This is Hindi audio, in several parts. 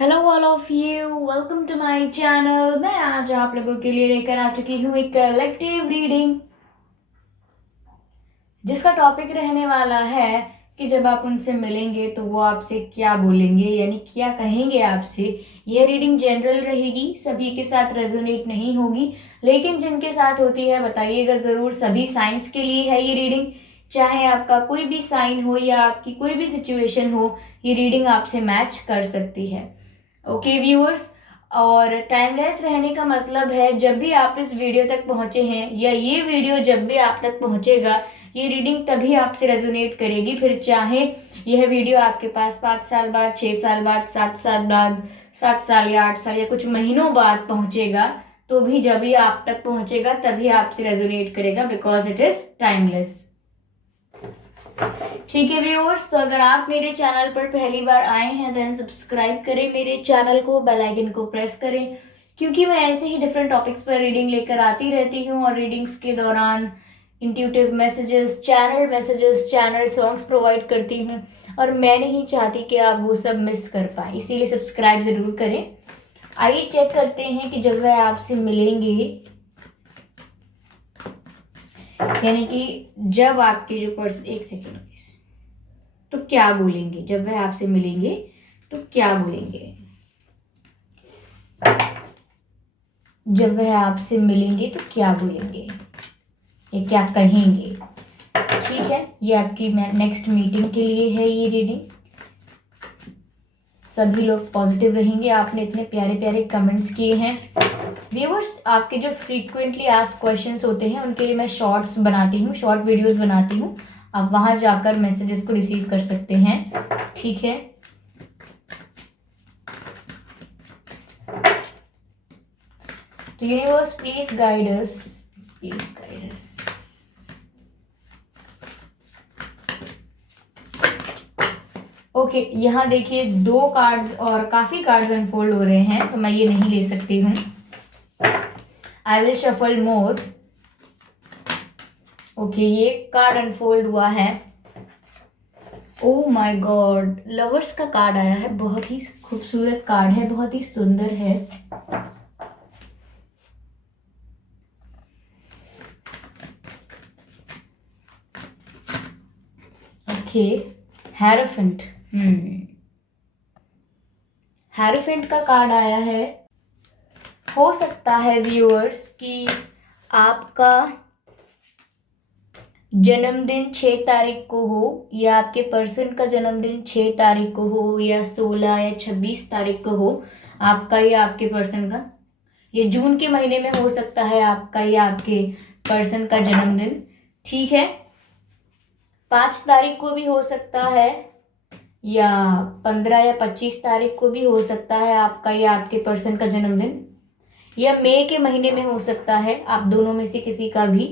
Hello all of you, welcome to my channel. मैं आज आप लोगों के लिए लेकर आ चुकी हूँ एक कलेक्टिव रीडिंग, जिसका टॉपिक रहने वाला है कि जब आप उनसे मिलेंगे तो वो आपसे क्या बोलेंगे, यानी क्या कहेंगे आपसे। यह रीडिंग जनरल रहेगी, सभी के साथ रेजोनेट नहीं होगी, लेकिन जिनके साथ होती है बताइएगा ज़रूर। सभी साइंस के लिए है ये रीडिंग, चाहे आपका कोई भी साइन हो या आपकी कोई भी सिचुएशन हो, ये रीडिंग आपसे मैच कर सकती है। ओके व्यूअर्स, और टाइमलेस रहने का मतलब है जब भी आप इस वीडियो तक पहुंचे हैं या ये वीडियो जब भी आप तक पहुंचेगा, ये रीडिंग तभी आपसे रेजोनेट करेगी। फिर चाहे यह वीडियो आपके पास 5 साल बाद, 6 साल बाद, 7 साल बाद, 7 साल या 8 साल या कुछ महीनों बाद पहुंचेगा, तो भी जब भी आप तक पहुंचेगा तभी आपसे रेजोनेट करेगा, बिकॉज इट इज टाइमलेस। ठीक है व्यूअर्स, तो अगर आप मेरे चैनल पर पहली बार आए हैं देन सब्सक्राइब करें मेरे चैनल को, बेल आइकन को प्रेस करें, क्योंकि मैं ऐसे ही डिफरेंट टॉपिक्स पर रीडिंग लेकर आती रहती हूँ। और रीडिंग्स के दौरान intuitive messages, channel songs provide करती हूँ, और मैं नहीं चाहती कि आप वो सब मिस कर पाए, इसीलिए सब्सक्राइब जरूर करें। आइए चेक करते हैं कि जब वह आपसे मिलेंगे, यानी कि जब आपके जो पर्सन, एक सेकेंड, तो क्या बोलेंगे जब वह आपसे मिलेंगे, तो क्या बोलेंगे जब वह आपसे मिलेंगे, तो क्या बोलेंगे या क्या कहेंगे। ठीक है, ये आपकी नेक्स्ट मीटिंग के लिए है ये रीडिंग। सभी लोग पॉजिटिव रहेंगे, आपने इतने प्यारे प्यारे कमेंट्स किए हैं। व्यूअर्स, आपके जो फ्रीक्वेंटली आस्क्ड क्वेश्चंस होते हैं उनके लिए मैं शॉर्ट्स बनाती हूँ, शॉर्ट वीडियोस बनाती हूँ, आप वहां जाकर मैसेजेस को रिसीव कर सकते हैं। ठीक है, तो universe please guide us, please guide us. Okay, यहाँ देखिए 2 कार्ड्स और काफी कार्ड्स अनफोल्ड हो रहे हैं, तो मैं ये नहीं ले सकती हूँ। I will shuffle more. Okay, ये कार्ड अनफोल्ड हुआ है। ओ माय गॉड, लवर्स का कार्ड आया है। बहुत ही खूबसूरत कार्ड है, बहुत ही सुंदर है। Okay, hierophant. हेरोफेंट का कार्ड आया है। हो सकता है व्यूअर्स कि आपका जन्मदिन 6 तारीख को हो, या आपके पर्सन का जन्मदिन 6 तारीख को हो, या 16 या 26 तारीख को हो, आपका या आपके पर्सन का। ये जून के महीने में हो सकता है आपका या आपके पर्सन का जन्मदिन। ठीक है, 5 तारीख को भी हो सकता है, या 15 या 25 तारीख को भी हो सकता है आपका या आपके पर्सन का जन्मदिन, या मई के महीने में हो सकता है, आप दोनों में से किसी का भी।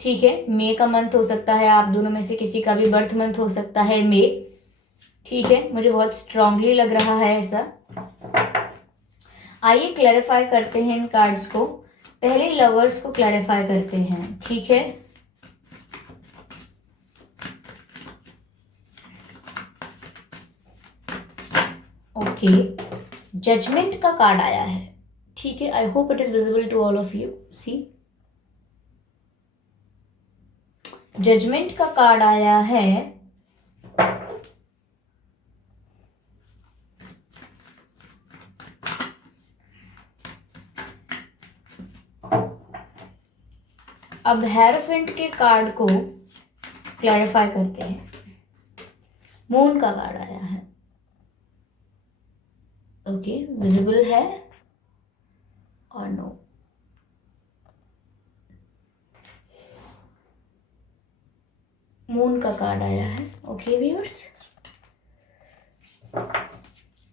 ठीक है, मई का मंथ हो सकता है, आप दोनों में से किसी का भी बर्थ मंथ हो सकता है मई। ठीक है, मुझे बहुत स्ट्रांगली लग रहा है ऐसा। आइए क्लैरिफाई करते हैं इन कार्ड्स को। पहले लवर्स को क्लैरिफाई करते हैं। ठीक है, ओके, जजमेंट का कार्ड आया है। ठीक है, I hope it is visible to all of you. See, judgement का कार्ड आया है। अब हेरोफेंट के कार्ड को क्लैरिफाई करते हैं। मून का कार्ड आया है। ओके, विजिबल है और नो। मून का कार्ड आया है। ओके व्यूअर्स,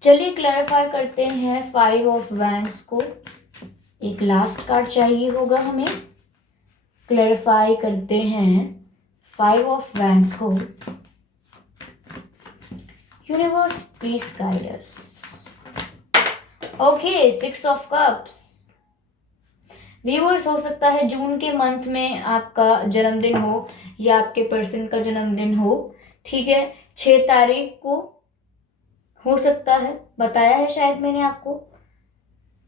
चलिए क्लैरिफाई करते हैं 5 ऑफ वैंड्स को। एक लास्ट कार्ड चाहिए होगा हमें। क्लैरिफाई करते हैं 5 ऑफ वैंड्स को। Universe please guide us. Okay, 6 of cups. Viewers, हो सकता है जून के मंथ में आपका जन्मदिन हो या आपके पर्सन का जन्मदिन हो। ठीक है, 6 तारीख को हो सकता है, बताया है शायद मैंने आपको।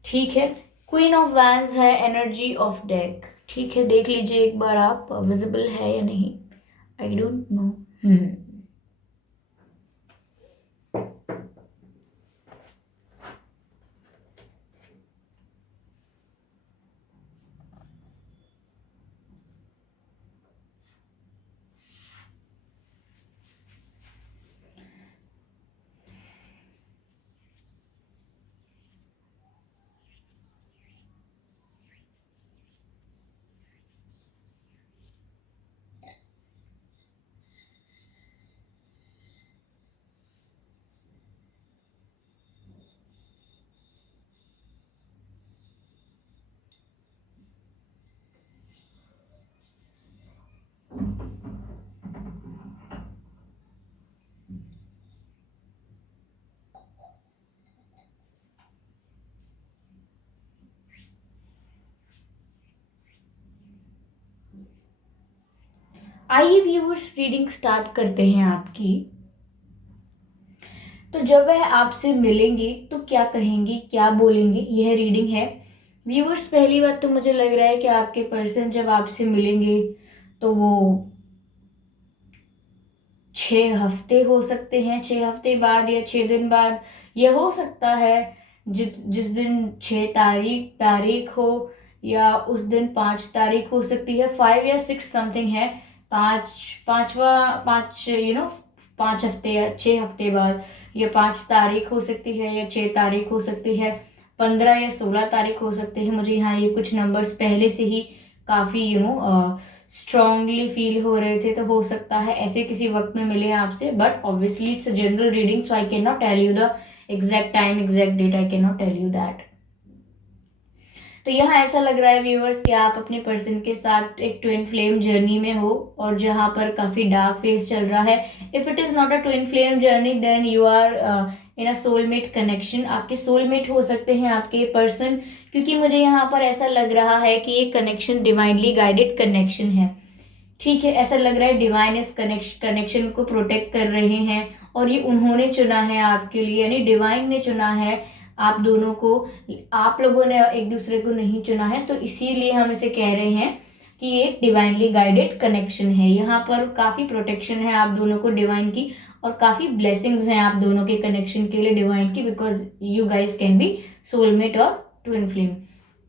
ठीक है, क्वीन ऑफ वैंड्स है, एनर्जी ऑफ डेक। ठीक है, देख लीजिए एक बार आप विजिबल है या नहीं, आई डोंट नो। आइए व्यूअर्स, रीडिंग स्टार्ट करते हैं आपकी। तो जब वह आपसे मिलेंगे तो क्या कहेंगे, क्या बोलेंगे, यह रीडिंग है व्यूअर्स। पहली बात तो मुझे लग रहा है कि आपके पर्सन जब आपसे मिलेंगे तो वो 6 हफ्ते हो सकते हैं, 6 हफ्ते बाद या 6 दिन बाद। यह हो सकता है जिस दिन 6 तारीख हो, या उस दिन 5 तारीख हो सकती है, 5 या 6 समथिंग है। पांचवा, 5 हफ्ते या 6 हफ्ते बाद, या 5 तारीख हो सकती है या 6 तारीख हो सकती है, 15 या 16 तारीख हो सकती है। मुझे यहाँ ये कुछ नंबर्स पहले से ही काफी स्ट्रांगली फील हो रहे थे, तो हो सकता है ऐसे किसी वक्त में मिले आपसे। But obviously it's a general reading, so I can not tell you the exact time, exact date, I can not tell you that. तो यहाँ ऐसा लग रहा है व्यूअर्स कि आप अपने पर्सन के साथ एक ट्विन फ्लेम जर्नी में हो, और जहां पर काफी डार्क फेज चल रहा है। If it is not a twin flame journey, then you are in a soulmate connection. आपके सोलमेट हो सकते हैं आपके पर्सन, क्योंकि मुझे यहाँ पर ऐसा लग रहा है कि ये कनेक्शन डिवाइनली गाइडेड कनेक्शन है। ठीक है, ऐसा लग रहा है डिवाइन इस कनेक्शन को प्रोटेक्ट कर रहे हैं, और ये उन्होंने चुना है आपके लिए, यानी डिवाइन ने चुना है आप दोनों को। आप लोगों ने एक दूसरे को नहीं चुना है, तो इसीलिए हम इसे कह रहे हैं कि ये एक डिवाइनली गाइडेड कनेक्शन है। यहाँ पर काफी प्रोटेक्शन है आप दोनों को डिवाइन की, और काफी ब्लेसिंग्स हैं आप दोनों के कनेक्शन के लिए डिवाइन की, because you guys can be soulmate और ट्विन फ्लेम।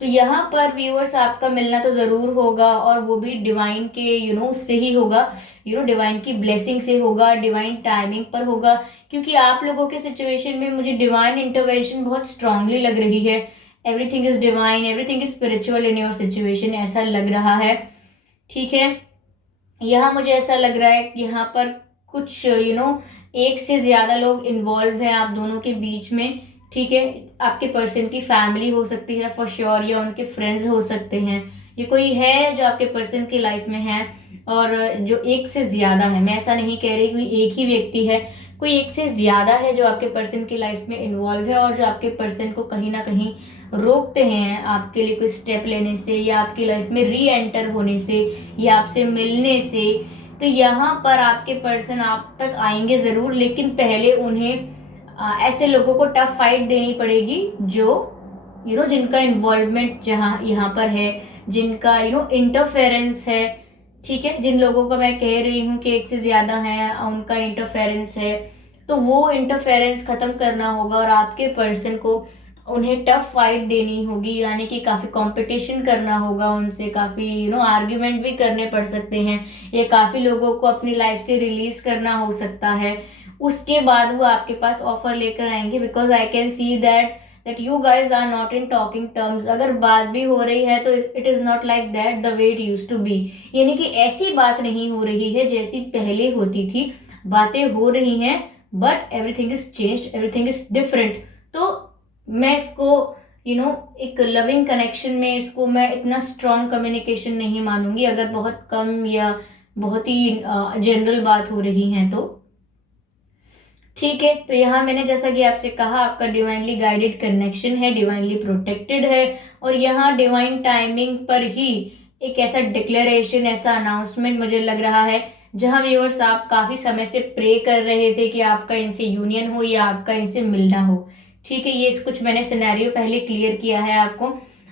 तो यहाँ पर व्यूअर्स आपका मिलना तो जरूर होगा, और वो भी डिवाइन के उससे ही होगा, डिवाइन की ब्लेसिंग से होगा, डिवाइन टाइमिंग पर होगा। क्योंकि आप लोगों के सिचुएशन में मुझे डिवाइन इंटरवेंशन बहुत स्ट्रांगली लग रही है। Everything is divine, everything is spiritual in your situation, ऐसा लग रहा है। ठीक है, यहाँ मुझे ऐसा लग रहा है कि यहाँ पर कुछ एक से ज्यादा लोग इन्वॉल्व हैं आप दोनों के बीच में। ठीक है, आपके पर्सन की फैमिली हो सकती है फॉर श्योर, या उनके फ्रेंड्स हो सकते हैं। ये कोई है जो आपके पर्सन की लाइफ में है, और जो एक से ज्यादा है। मैं ऐसा नहीं कह रही कि एक ही व्यक्ति है, कोई एक से ज्यादा है जो आपके पर्सन की लाइफ में इन्वॉल्व है, और जो आपके पर्सन को कहीं ना कहीं रोकते हैं आपके लिए कोई स्टेप लेने से, या आपकी लाइफ में री एंटर होने से, या आपसे मिलने से। तो यहाँ पर आपके पर्सन आप तक आएंगे जरूर, लेकिन पहले उन्हें ऐसे लोगों को टफ फाइट देनी पड़ेगी जो जिनका इन्वॉल्वमेंट जहाँ यहाँ पर है, जिनका इंटरफेरेंस है। ठीक है, जिन लोगों का मैं कह रही हूँ कि एक से ज्यादा है, उनका इंटरफेरेंस है, तो वो इंटरफेरेंस खत्म करना होगा, और आपके पर्सन को उन्हें टफ फाइट देनी होगी, यानी कि काफी कंपटीशन करना होगा उनसे, काफी आर्ग्यूमेंट भी करने पड़ सकते हैं, या काफी लोगों को अपनी लाइफ से रिलीज करना हो सकता है। उसके बाद वो आपके पास ऑफर लेकर आएंगे, because I can see that you guys are not in talking terms. अगर बात भी हो रही है तो it is not like that the way it use to be, यानी कि ऐसी बात नहीं हो रही है जैसी पहले होती थी। बातें हो रही हैं, but everything is changed, everything is different. तो मैं इसको एक लविंग कनेक्शन में इसको मैं इतना स्ट्रॉन्ग कम्युनिकेशन नहीं मानूंगी, अगर बहुत कम या बहुत ही जनरल बात हो रही है तो। ठीक है, तो यहाँ मैंने जैसा कि आपसे कहा, आपका डिवाइनली गाइडेड कनेक्शन है, डिवाइनली प्रोटेक्टेड है, और यहाँ डिवाइन टाइमिंग पर ही एक ऐसा डिक्लेरेशन, ऐसा अनाउंसमेंट मुझे लग रहा है जहां व्यूअर्स आप काफी समय से प्रे कर रहे थे कि आपका इनसे यूनियन हो या आपका इनसे मिलना हो। ठीक है, ये कुछ मैंने सिनेरियो पहले क्लियर किया है आपको।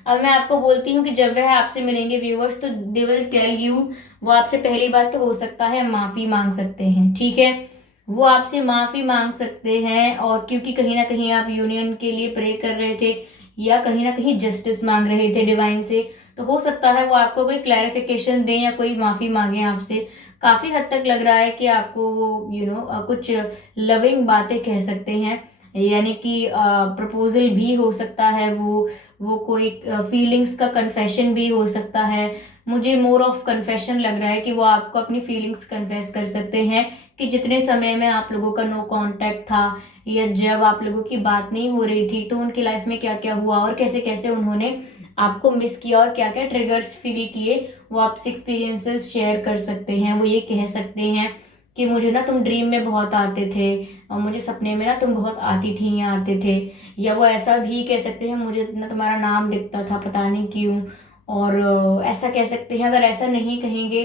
अब मैं आपको बोलती हूँ कि जब वह आपसे मिलेंगे व्यूअर्स, तो दे विल टेल यू, वो आपसे पहली बात तो हो सकता है माफी मांग सकते हैं। ठीक है, वो आपसे माफी मांग सकते हैं, और क्योंकि कहीं ना कहीं आप यूनियन के लिए प्रे कर रहे थे या कहीं ना कहीं जस्टिस मांग रहे थे डिवाइन से, तो हो सकता है वो आपको कोई क्लैरिफिकेशन दें या कोई माफी मांगे आपसे। काफी हद तक लग रहा है कि आपको वो कुछ लविंग बातें कह सकते हैं, यानी कि प्रपोजल भी हो सकता है, वो कोई फीलिंग्स का कन्फेशन भी हो सकता है। मुझे मोर ऑफ कन्फेशन लग रहा है कि वो आपको अपनी फीलिंग्स कन्फेस कर सकते हैं कि जितने समय में आप लोगों का नो कांटेक्ट था, या जब आप लोगों की बात नहीं हो रही थी, तो उनकी लाइफ में क्या क्या हुआ और कैसे कैसे उन्होंने आपको मिस किया और क्या क्या ट्रिगर्स फील किए, वो आपसे एक्सपीरियंसेस शेयर कर सकते हैं। वो ये कह सकते हैं कि मुझे ना तुम ड्रीम में बहुत आते थे, और मुझे सपने में ना तुम बहुत आती थी या आते थे। या वो ऐसा भी कह सकते हैं, मुझे ना तुम्हारा नाम दिखता था पता नहीं क्यों। और ऐसा कह सकते हैं। अगर ऐसा नहीं कहेंगे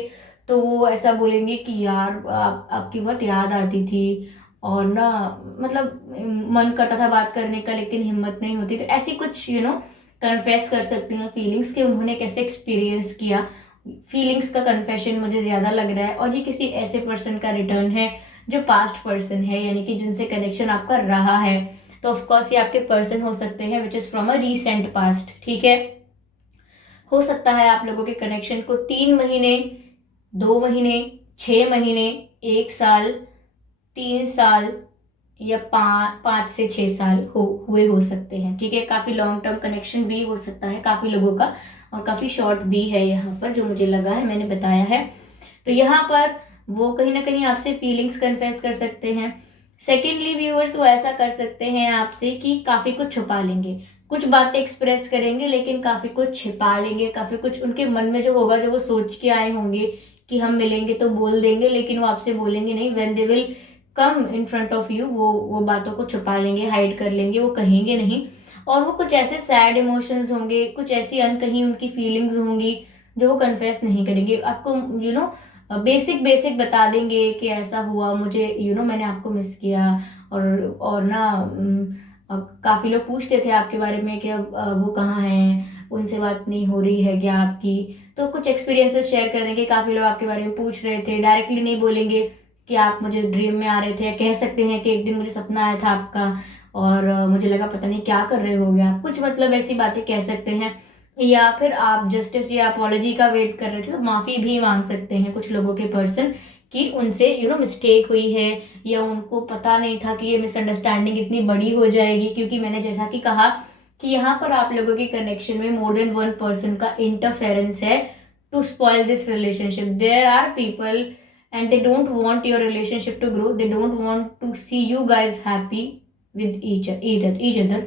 तो वो ऐसा बोलेंगे कि यार आपकी बहुत याद आती थी, और ना मतलब मन करता था बात करने का लेकिन हिम्मत नहीं होती। तो ऐसी कुछ कन्फेस कर सकती हैं फीलिंग्स के उन्होंने कैसे एक्सपीरियंस किया। फीलिंग्स का कन्फेशन मुझे ज्यादा लग रहा है, और ये किसी ऐसे पर्सन का रिटर्न है जो पास्ट पर्सन है, यानी कि जिनसे कनेक्शन आपका रहा है। तो ऑफ कोर्स ये आपके पर्सन हो सकते हैं which is from a recent past. ठीक है, हो सकता है आप लोगों के कनेक्शन को 3 महीने, 2 महीने, 6 महीने, 1 साल, 3 साल, या 5 से 6 साल हुए हो सकते हैं। ठीक है, काफी लॉन्ग टर्म कनेक्शन भी हो सकता है काफी लोगों का, और काफी शॉर्ट भी है यहाँ पर जो मुझे लगा है, मैंने बताया है। तो यहाँ पर वो कहीं ना कहीं आपसे फीलिंग्स कन्फेस कर सकते हैं। सेकेंडली व्यूअर्स, वो ऐसा कर सकते हैं आपसे कि काफी कुछ छुपा लेंगे, कुछ बातें एक्सप्रेस करेंगे लेकिन काफी कुछ छिपा लेंगे। काफी कुछ उनके मन में जो होगा, जो वो सोच के आए होंगे कि हम मिलेंगे तो बोल देंगे, लेकिन वो आपसे बोलेंगे नहीं। When they will come in front of you, वो बातों को छुपा लेंगे, हाइड कर लेंगे, वो कहेंगे नहीं। और वो कुछ ऐसे सैड इमोशंस होंगे, कुछ ऐसी अनकही उनकी फीलिंग्स होंगी जो वो कन्फेस नहीं करेंगे आपको। बेसिक बेसिक बता देंगे कि ऐसा हुआ मुझे, मैंने आपको मिस किया। और ना काफी लोग पूछते थे आपके बारे में कि अब वो कहाँ हैं, उनसे बात नहीं हो रही है क्या आपकी। तो कुछ एक्सपीरियंसेस शेयर करने के, काफी लोग आपके बारे में पूछ रहे थे। डायरेक्टली नहीं बोलेंगे कि आप मुझे ड्रीम में आ रहे थे, कह सकते हैं कि एक दिन मुझे सपना आया था आपका, और मुझे लगा पता नहीं क्या कर रहे होगे आप, कुछ मतलब ऐसी बातें कह सकते हैं। या फिर आप जस्टिस या अपॉलॉजी का वेट कर रहे थे, तो माफी भी मांग सकते हैं कुछ लोगों के पर्सन कि उनसे मिस्टेक हुई है, या उनको पता नहीं था कि ये मिसअंडरस्टैंडिंग इतनी बड़ी हो जाएगी। क्योंकि मैंने जैसा कि कहा कि यहाँ पर आप लोगों के कनेक्शन में मोर देन वन पर्सन का इंटरफेरेंस है to spoil this relationship. There are people and they don't want your relationship to grow, they don't want to see you guys happy with each other।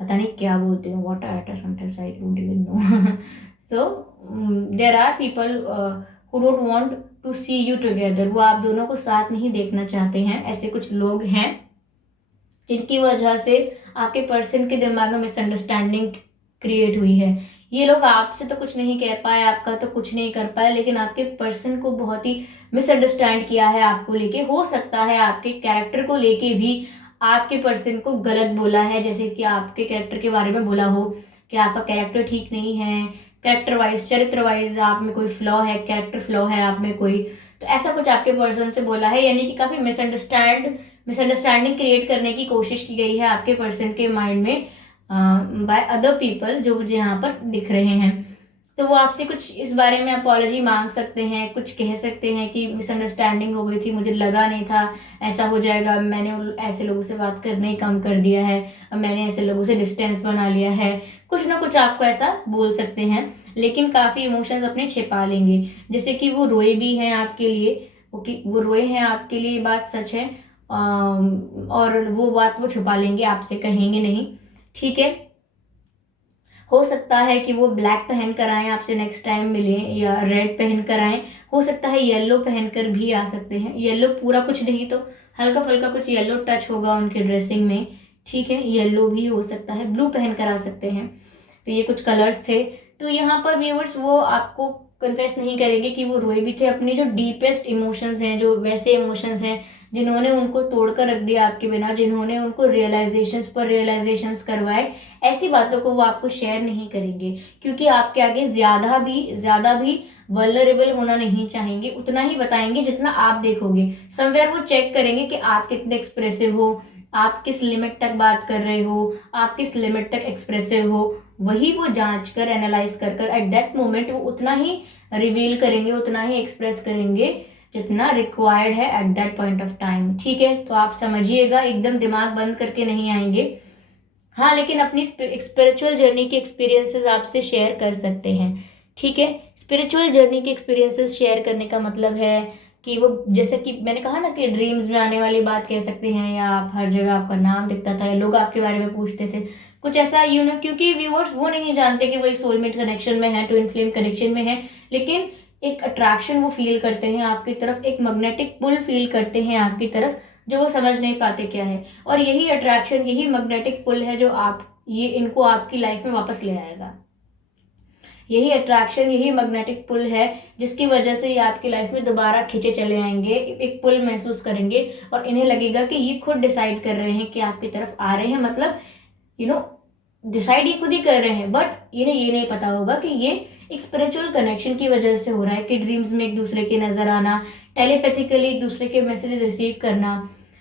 पता नहीं क्या बोलते हैं, what are sometimes I don't even know। so there are people who don't want to see you together, वो आप दोनों को साथ नहीं देखना चाहते हैं। ऐसे कुछ लोग हैं जिनकी वजह से आपके पर्सन के दिमाग में मिसअंडरस्टैंडिंग क्रिएट हुई है। ये लोग आपसे तो कुछ नहीं कह पाए, आपका तो कुछ नहीं कर पाए, लेकिन आपके पर्सन को बहुत ही मिसअंडरस्टैंड किया है आपको लेके। हो सकता है आपके कैरेक्टर को लेके भी आपके पर्सन को गलत बोला है, जैसे कि आपके कैरेक्टर के बारे में बोला हो कि आपका कैरेक्टर ठीक नहीं है, कैरेक्टर वाइज, चरित्र वाइज आप में कोई फ्लॉ है, कैरेक्टर फ्लॉ है आप में कोई। तो ऐसा कुछ आपके पर्सन से बोला है, यानी कि काफी मिसअंडरस्टैंडिंग क्रिएट करने की कोशिश की गई है आपके पर्सन के माइंड में बाय अदर पीपल जो मुझे यहाँ पर दिख रहे हैं। तो वो आपसे कुछ इस बारे में अपॉलॉजी मांग सकते हैं, कुछ कह सकते हैं कि मिसअंडरस्टैंडिंग हो गई थी, मुझे लगा नहीं था ऐसा हो जाएगा, मैंने ऐसे लोगों से बात करना ही कम कर दिया है, अब मैंने ऐसे लोगों से डिस्टेंस बना लिया है। कुछ ना कुछ आपको ऐसा बोल सकते हैं, लेकिन काफी इमोशंस अपने छिपा लेंगे। जैसे कि वो रोए भी हैं आपके लिए, ओके, वो रोए हैं आपके लिए, ये बात सच है। और वो बात वो छुपा लेंगे, आपसे कहेंगे नहीं। ठीक है, हो सकता है कि वो ब्लैक पहन कर आए आपसे नेक्स्ट टाइम मिले, या रेड पहन कर आए, हो सकता है येलो पहन कर भी आ सकते हैं। येलो पूरा कुछ नहीं तो हल्का फुल्का कुछ येलो टच होगा उनके ड्रेसिंग में। ठीक है, येलो भी हो सकता है, ब्लू पहन कर आ सकते हैं। तो ये कुछ कलर्स थे। तो यहाँ पर व्यूअर्स वो आपको कन्फेस नहीं करेंगे कि वो रोए भी थे। अपने जो डीपेस्ट इमोशंस हैं, जो वैसे इमोशंस हैं जिन्होंने उनको तोड़कर रख दिया आपके बिना, जिन्होंने उनको रियलाइजेशंस पर रियलाइजेशंस करवाए, ऐसी बातों को वो आपको शेयर नहीं करेंगे, क्योंकि आपके आगे ज्यादा भी वल्नरेबल होना नहीं चाहेंगे। उतना ही बताएंगे जितना आप देखोगे। समवेयर वो चेक करेंगे कि आप कितने एक्सप्रेसिव हो, आप किस लिमिट तक बात कर रहे हो, आप किस लिमिट तक एक्सप्रेसिव हो। वही वो जांच कर, एनालाइज कर एट दैट मोमेंट वो उतना ही रिवील करेंगे, उतना ही एक्सप्रेस करेंगे जितना रिक्वायर्ड है at that point of time. ठीक है, तो आप समझिएगा, एकदम दिमाग बंद करके नहीं आएंगे। हाँ, लेकिन अपनी स्पिरिचुअल जर्नी के एक्सपीरियंसेस आपसे शेयर कर सकते हैं। ठीक है, स्पिरिचुअल जर्नी के एक्सपीरियंसेस शेयर करने का मतलब है कि वो, जैसे कि मैंने कहा ना कि ड्रीम्स में आने वाली बात कह सकते हैं, या आप हर जगह आपका नाम दिखता था, या लोग आपके बारे में पूछते थे, कुछ ऐसा क्योंकि व्यूअर्स वो नहीं जानते कि वही सोलमेट कनेक्शन में है, ट्विन फ्लेम कनेक्शन में है, लेकिन एक अट्रैक्शन वो फील करते हैं आपकी तरफ, एक मैग्नेटिक पुल फील करते हैं आपकी तरफ, जो वो समझ नहीं पाते क्या है। और यही अट्रैक्शन, यही मैग्नेटिक पुल है जो इनको आपकी लाइफ में वापस ले आएगा। यही अट्रैक्शन, यही मैग्नेटिक पुल है जिसकी वजह से ये आपकी लाइफ में दोबारा खींचे चले आएंगे, एक पुल महसूस करेंगे, और इन्हें लगेगा कि ये खुद डिसाइड कर रहे हैं कि आपकी तरफ आ रहे हैं। मतलब डिसाइड ये खुद ही कर रहे हैं, बट इन्हें ये नहीं पता होगा कि ये एक स्पिरिचुअल कनेक्शन की वजह से हो रहा है, कि ड्रीम्स में एक दूसरे के नजर आना, टेलीपैथिकली एक दूसरे के मैसेजेस रिसीव करना।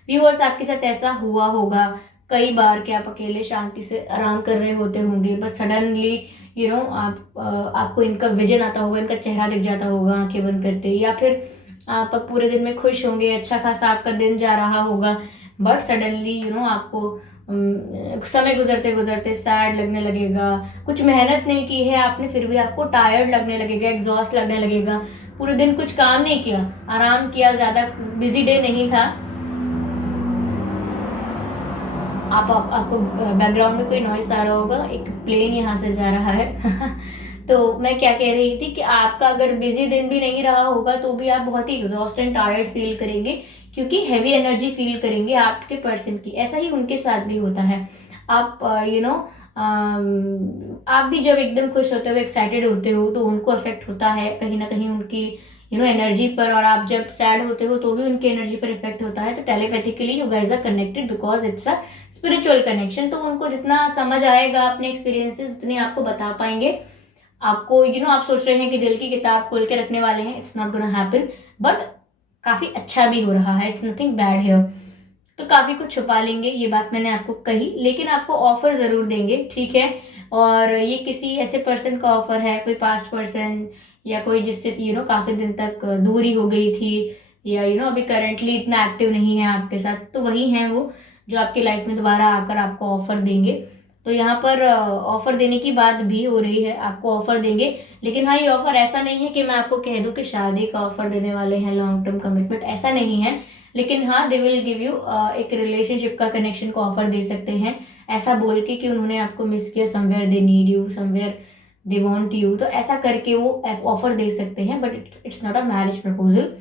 व्यूअर्स, आपके साथ ऐसा हुआ होगा कई बार कि आप अकेले शांति से आराम कर रहे होते होंगे, बस सडनली आपको इनका विजन आता होगा, इनका चेहरा दिख जाता होगा आंखें बंद करते, या फिर आप पूरे दिन में खुश होंगे, अच्छा खासा आपका दिन जा रहा होगा, बट सडनली आपको समय गुजरते गुजरते सैड लगने लगेगा। कुछ मेहनत नहीं की है आपने, फिर भी आपको टायर्ड लगने लगेगा, एग्जॉस्ट लगने लगेगा। पूरे दिन कुछ काम नहीं किया, आराम किया, ज्यादा बिजी डे नहीं था। आपको बैकग्राउंड में कोई नॉइस आ रहा होगा, एक प्लेन यहाँ से जा रहा है तो मैं क्या कह रही थी कि आपका अगर बिजी दिन भी नहीं रहा होगा तो भी आप बहुत ही एग्जॉस्ट एंड टायर्ड फील करेंगे, क्योंकि हैवी एनर्जी फील करेंगे आपके पर्सन की। ऐसा ही उनके साथ भी होता है। आप आप भी जब एकदम खुश होते हो, एक्साइटेड होते हो, तो उनको अफेक्ट होता है कहीं ना कहीं उनकी एनर्जी पर, और आप जब सैड होते हो तो भी उनकी एनर्जी पर इफेक्ट होता है। तो telepathically you guys are connected because it's a spiritual connection. तो उनको जितना समझ आएगा अपने एक्सपीरियंसेस, उतने आपको बता पाएंगे। आपको आप सोच रहे हैं कि दिल की किताब खोल के रखने वाले हैं, it's not gonna happen, but काफी अच्छा भी हो रहा है, इट्स नथिंग बैड हियर। तो काफी कुछ छुपा लेंगे, ये बात मैंने आपको कही, लेकिन आपको ऑफर जरूर देंगे। ठीक है, और ये किसी ऐसे पर्सन का ऑफर है, कोई पास्ट पर्सन, या कोई जिससे काफी दिन तक दूरी हो गई थी, या अभी करंटली इतना एक्टिव नहीं है आपके साथ, तो वही है वो जो आपकी लाइफ में दोबारा आकर आपको ऑफर देंगे। तो यहाँ पर ऑफर देने की बात भी हो रही है, आपको ऑफर देंगे। लेकिन हाँ, ये ऑफर ऐसा नहीं है कि मैं आपको कह दूं कि शादी का ऑफर देने वाले हैं, लॉन्ग टर्म कमिटमेंट, ऐसा नहीं है। लेकिन हाँ, दे विल गिव यू एक रिलेशनशिप का कनेक्शन को ऑफर दे सकते हैं, ऐसा बोल के कि उन्होंने आपको मिस किया, somewhere they need you, somewhere they want you, तो ऐसा करके वो ऑफर दे सकते हैं, but it's not a marriage proposal.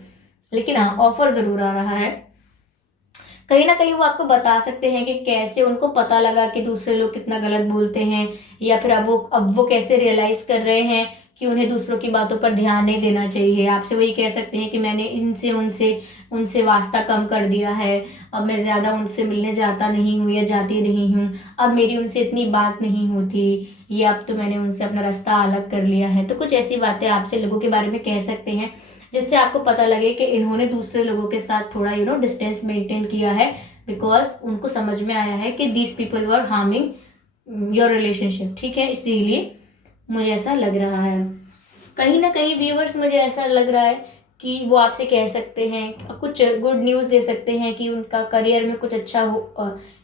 लेकिन हाँ, ऑफर जरूर आ रहा है। कहीं ना कहीं वो आपको बता सकते हैं कि कैसे उनको पता लगा कि दूसरे लोग कितना गलत बोलते हैं, या फिर अब वो कैसे रियलाइज कर रहे हैं कि उन्हें दूसरों की बातों पर ध्यान नहीं देना चाहिए। आपसे वही कह सकते हैं कि मैंने इनसे उनसे उनसे वास्ता कम कर दिया है, अब मैं ज्यादा उनसे मिलने जाता नहीं हूँ या जाती नहीं हूँ, अब मेरी उनसे इतनी बात नहीं होती, ये अब तो मैंने उनसे अपना रास्ता अलग कर लिया है। तो कुछ ऐसी बातें आपसे लोगों के बारे में कह सकते हैं जिससे आपको पता लगे कि इन्होंने दूसरे लोगों के साथ थोड़ा डिस्टेंस मेंटेन किया है, बिकॉज उनको समझ में आया है कि these people were harming your relationship. ठीक है, इसीलिए मुझे ऐसा लग रहा है। कहीं ना कहीं व्यूअर्स, मुझे ऐसा लग रहा है कि वो आपसे कह सकते हैं, कुछ गुड न्यूज़ दे सकते हैं कि उनका करियर में कुछ अच्छा हो,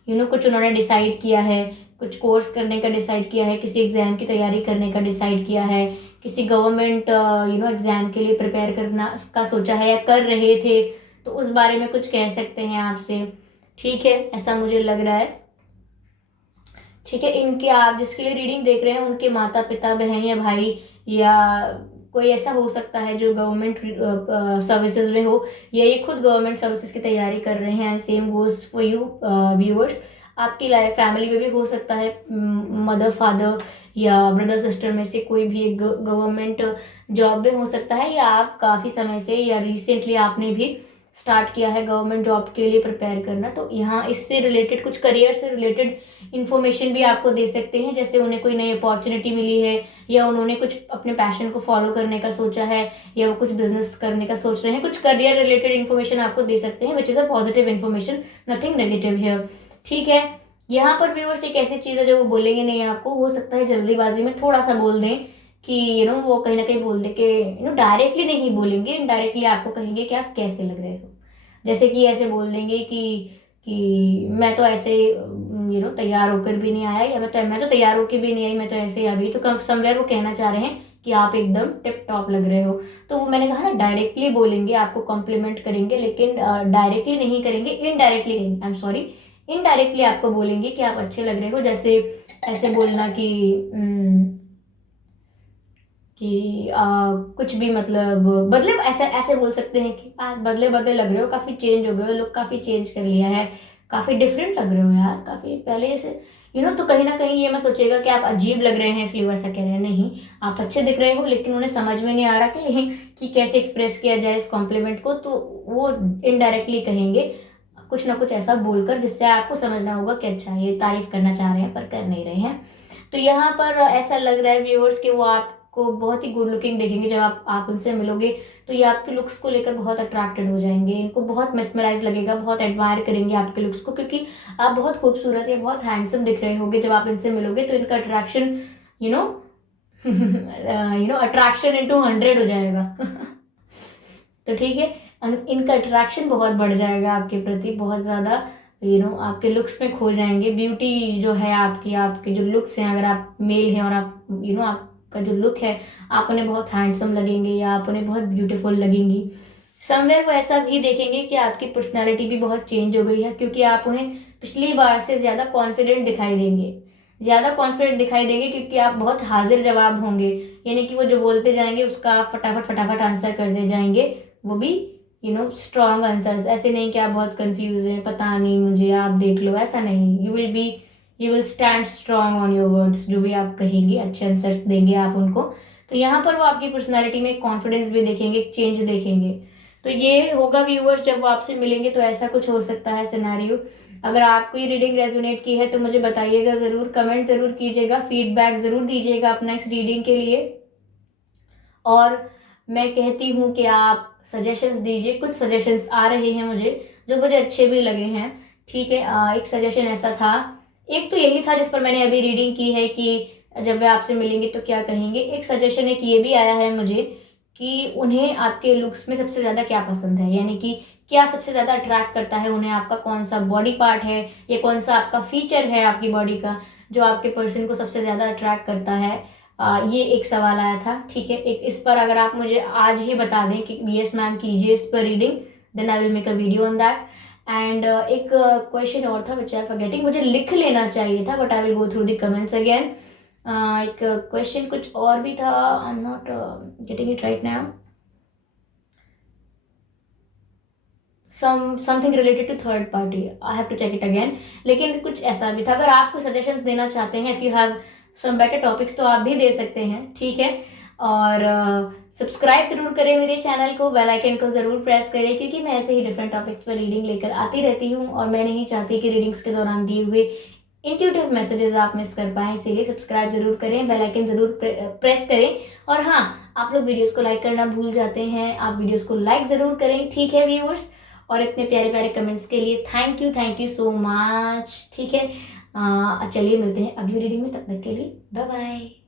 कुछ उन्होंने डिसाइड किया है, कुछ कोर्स करने का डिसाइड किया है, किसी एग्जाम की तैयारी करने का डिसाइड किया है, किसी गवर्नमेंट एग्जाम के लिए प्रिपेयर करना का सोचा है या कर रहे थे, तो उस बारे में कुछ कह सकते हैं आपसे। ठीक है, ऐसा मुझे लग रहा है। ठीक है, इनके, आप जिसके लिए रीडिंग देख रहे हैं, उनके माता पिता, बहन या भाई, या कोई ऐसा हो सकता है जो गवर्नमेंट सर्विसेज में हो, या ये खुद गवर्नमेंट सर्विसेज की तैयारी कर रहे हैं। Same goes for you viewers, आपकी लाइफ फैमिली में भी हो सकता है, मदर फादर या ब्रदर सिस्टर में से कोई भी एक गवर्नमेंट जॉब में हो सकता है, या आप काफ़ी समय से या रिसेंटली आपने भी स्टार्ट किया है गवर्नमेंट जॉब के लिए प्रिपेयर करना। तो यहाँ इससे रिलेटेड कुछ करियर से रिलेटेड इन्फॉर्मेशन भी आपको दे सकते हैं, जैसे उन्हें कोई नई अपॉर्चुनिटी मिली है, या उन्होंने कुछ अपने पैशन को फॉलो करने का सोचा है, या वो कुछ बिजनेस करने का सोच रहे हैं। कुछ करियर रिलेटेड इन्फॉर्मेशन आपको दे सकते हैं, which is a positive information, nothing negative here. ठीक है, यहाँ पर व्यूअर्स एक ऐसी चीज़ है जो वो बोलेंगे नहीं आपको, हो सकता है जल्दीबाजी में थोड़ा सा बोल दें कि वो कहीं ना कहीं बोल दे कि डायरेक्टली नहीं बोलेंगे, इनडायरेक्टली आपको कहेंगे कि आप कैसे लग रहे हो। जैसे कि ऐसे बोल देंगे कि मैं तो ऐसे तैयार होकर भी नहीं आया, या मैं तो तैयार होकर भी नहीं आई, मैं तो ऐसे ही आ गई। तो कम समवेयर वो कहना चाह रहे हैं कि आप एकदम टिप टॉप लग रहे हो। तो वो मैंने कहा ना, डायरेक्टली बोलेंगे, आपको कॉम्प्लीमेंट करेंगे, लेकिन डायरेक्टली नहीं करेंगे, इनडायरेक्टली करेंगे, आई एम सॉरी, इनडायरेक्टली आपको बोलेंगे कि आप अच्छे लग रहे हो। जैसे ऐसे बोलना कि कुछ भी मतलब बदले, ऐसे बोल सकते हैं कि आज बदले बदले लग रहे हो, काफ़ी चेंज हो गए हो, लुक काफ़ी चेंज कर लिया है, काफ़ी डिफरेंट लग रहे हो यार, काफ़ी पहले से तो कहीं ना कहीं ये मत सोचेगा कि आप अजीब लग रहे हैं इसलिए वैसा कह रहे हैं, नहीं, आप अच्छे दिख रहे हो, लेकिन उन्हें समझ में नहीं आ रहा कि कैसे एक्सप्रेस किया जाए इस कॉम्प्लीमेंट को। तो वो इनडायरेक्टली कहेंगे कुछ ना कुछ ऐसा बोलकर, जिससे आपको समझना होगा कि अच्छा ये तारीफ करना चाह रहे हैं पर कर नहीं रहे हैं। तो यहाँ पर ऐसा लग रहा है व्यूअर्स कि वो आपको बहुत ही गुड लुकिंग देखेंगे जब आप उनसे मिलोगे। तो ये आपके लुक्स को लेकर बहुत अट्रैक्टेड हो जाएंगे, इनको बहुत मेस्मराइज लगेगा, बहुत एडमायर करेंगे आपके लुक्स को, क्योंकि आप बहुत खूबसूरत या बहुत हैंडसम दिख रहे होगे जब आप इनसे मिलोगे। तो इनका अट्रैक्शन अट्रैक्शन इनटू 100 हो जाएगा। तो ठीक है, इनका अट्रैक्शन बहुत बढ़ जाएगा आपके प्रति, बहुत ज़्यादा आपके लुक्स में खो जाएंगे। ब्यूटी जो है आपके जो लुक्स हैं, अगर आप मेल हैं और आप आपका जो लुक है, आप उन्हें बहुत हैंडसम लगेंगे या आप उन्हें बहुत ब्यूटीफुल लगेंगी। समवेयर वो ऐसा भी देखेंगे कि आपकी पर्सनैलिटी भी बहुत चेंज हो गई है, क्योंकि आप उन्हें पिछली बार से ज़्यादा कॉन्फिडेंट दिखाई देंगे, क्योंकि आप बहुत हाजिर जवाब होंगे, यानी कि वो जो बोलते जाएंगे उसका आप फटाफट फटाफट आंसर कर दे जाएंगे, वो भी स्ट्रॉन्ग आंसर्स। ऐसे नहीं कि आप बहुत कंफ्यूज हैं, पता नहीं मुझे, आप देख लो, ऐसा नहीं। You will stand strong on your words, जो भी आप कहेंगे अच्छे आंसर्स देंगे आप उनको। तो यहाँ पर वो आपकी पर्सनालिटी में कॉन्फिडेंस भी देखेंगे, चेंज देखेंगे। तो ये होगा व्यूअर्स, जब वो आपसे मिलेंगे तो ऐसा कुछ हो सकता है सिनेरियो। अगर आपको ये रीडिंग रेजोनेट की है तो मुझे बताइएगा ज़रूर, कमेंट ज़रूर कीजिएगा, फीडबैक ज़रूर दीजिएगा अपना इस रीडिंग के लिए। और मैं कहती हूँ कि आप सजेशंस दीजिए, कुछ सजेशंस आ रहे हैं मुझे जो मुझे अच्छे भी लगे हैं। ठीक है, एक सजेशन ऐसा था, एक तो यही था जिस पर मैंने अभी रीडिंग की है कि जब वे आपसे मिलेंगे तो क्या कहेंगे। एक सजेशन एक ये भी आया है मुझे कि उन्हें आपके लुक्स में सबसे ज़्यादा क्या पसंद है, यानी कि क्या सबसे ज़्यादा अट्रैक्ट करता है उन्हें, आपका कौन सा बॉडी पार्ट है या कौन सा आपका फीचर है आपकी बॉडी का जो आपके पर्सन को सबसे ज़्यादा अट्रैक्ट करता है। ये एक सवाल आया था। ठीक है, एक इस पर अगर आप मुझे आज ही बता दें कि यस मैम कीजिए इस पर reading, then I will make a video on that. And एक क्वेश्चन और था विच आई फॉरगेटिंग, मुझे लिख लेना चाहिए था, but I will go through the comments again. एक क्वेश्चन कुछ और भी था, I am not getting it right now, something related to third party, I have to check it again. लेकिन कुछ ऐसा भी था, अगर आप कोई सजेशंस देना चाहते हैं, if you have some better topics, तो आप भी दे सकते हैं। ठीक है, और सब्सक्राइब जरूर करें मेरे चैनल को, बेल आइकन को ज़रूर प्रेस करें, क्योंकि मैं ऐसे ही डिफरेंट टॉपिक्स पर रीडिंग लेकर आती रहती हूँ और मैं नहीं चाहती कि रीडिंग्स के दौरान दिए हुए इंट्यूटिव मैसेजेस आप मिस कर पाएँ। इसीलिए सब्सक्राइब जरूर करें, बेल आइकन ज़रूर प्रेस करें। और हाँ, आप लोग वीडियोज़ को लाइक करना भूल जाते हैं, आप वीडियोज़ को लाइक ज़रूर करें। ठीक है व्यूअर्स, और इतने प्यारे प्यारे कमेंट्स के लिए थैंक यू सो मच। ठीक है, चलिए मिलते हैं अगली रीडिंग में, तब तक के लिए बाय बाय।